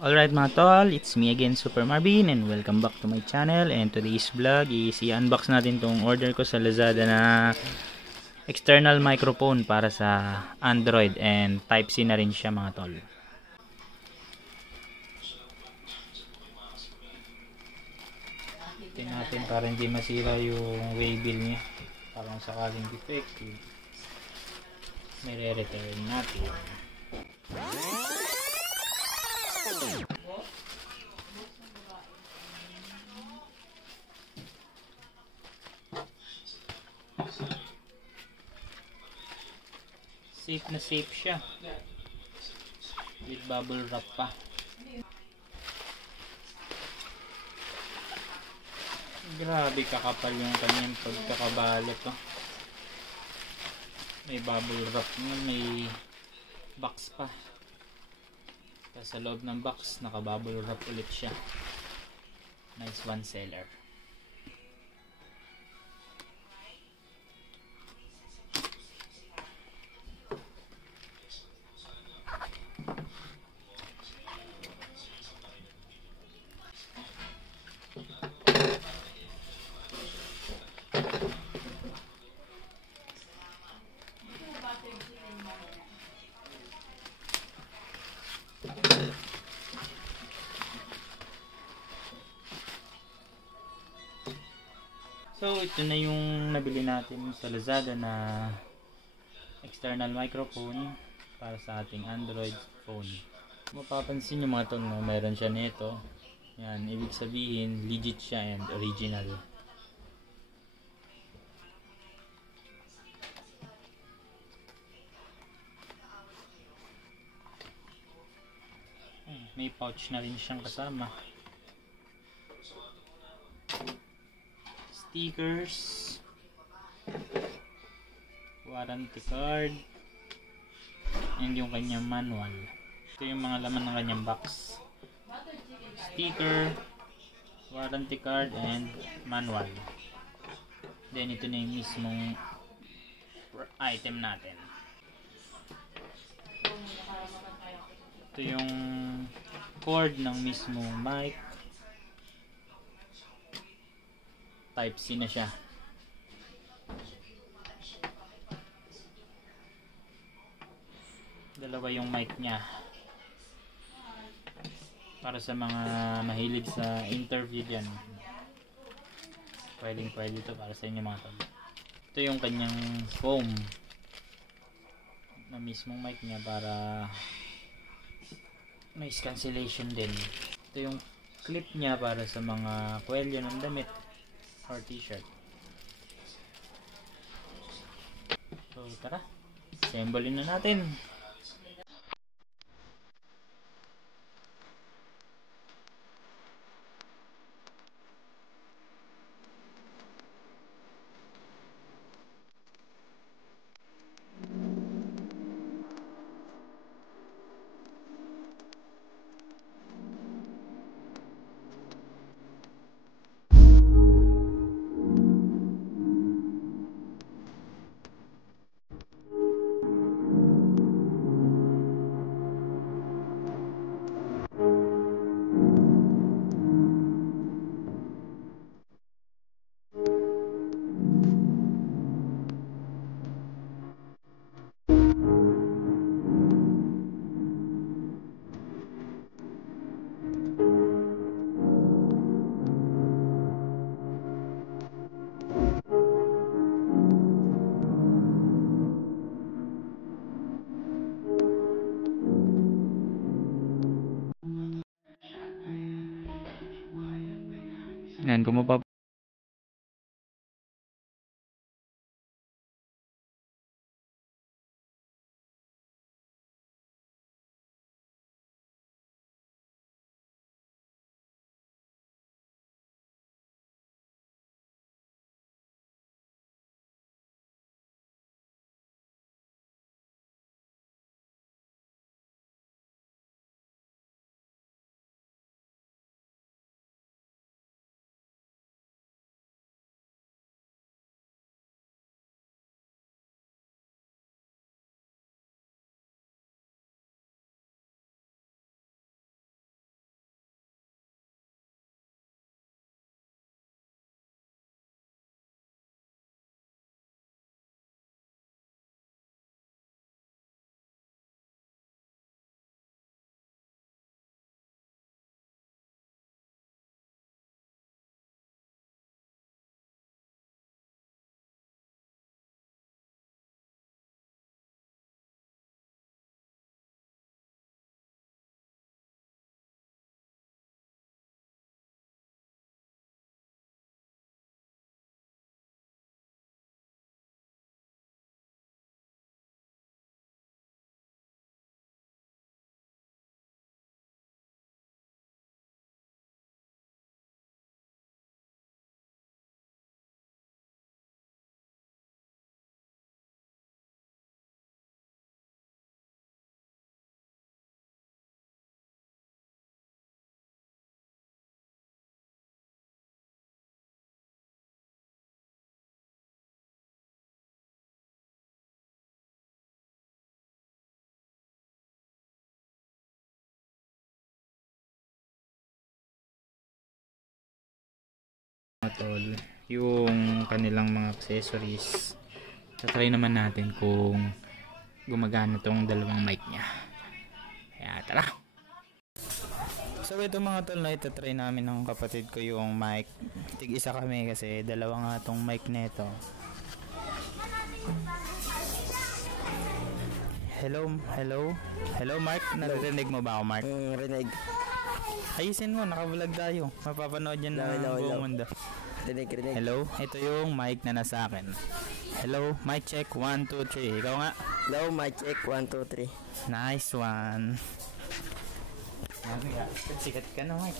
Alright mga tol, it's me again Super Marvin and welcome back to my channel. And today's vlog is i-unbox natin tong order ko sa Lazada na external microphone para sa Android, and Type-C na rin siya mga tol. Tingnan natin para hindi masira yung waybill niya. Parang sakaling defective, may re-return natin. Safe na safe siya, with bubble wrap pa. Grabe kakapal yung kanyang pagkakabalot, oh. May bubble wrap nga, may box pa. Tapos sa loob ng box naka bubble wrap ulit siya. Nice one seller. So ito na yung nabili natin sa Lazada na external microphone para sa ating Android phone. Mapapansin nyo mga tol, no, meron siya nito. Yan, ibig sabihin legit siya and original. May pouch na rin siyang kasama. Stickers, warranty card, and yung kanyang manual. Ito yung mga laman ng kanyang box: sticker, warranty card, and manual. Then ito na yung mismong item natin. Ito yung cord ng mismong mic. Type-C na siya. Dalawa yung mic niya. Para sa mga mahilig sa interview dyan, pwede ito para sa inyo mga tol. Ito yung kanyang foam na mismong mic niya para noise cancellation din. Ito yung clip niya para sa mga kwelyo ng damit or t-shirt. So tara, assemblein na natin. Yan, kung tol, yung kanilang mga accessories. Tatry naman natin kung gumagana tong dalawang mic niya. Kaya tara! So ito mga tol, na itatry namin ng kapatid ko yung mic. Tig-isa kami kasi dalawa nga tong mic nito. Hello Mark, narinig mo ba ako, Mark? Rinig. Ayusin mo, naka-vlog tayo. Mapapanood yan ng buong mundo. Rinig. Hello, ito yung mic na nasa akin. Hello, mic check, 1, 2, 3. Ikaw nga. Hello, mic check, 1, 2, 3. Nice one. Sikat ka na, Mike.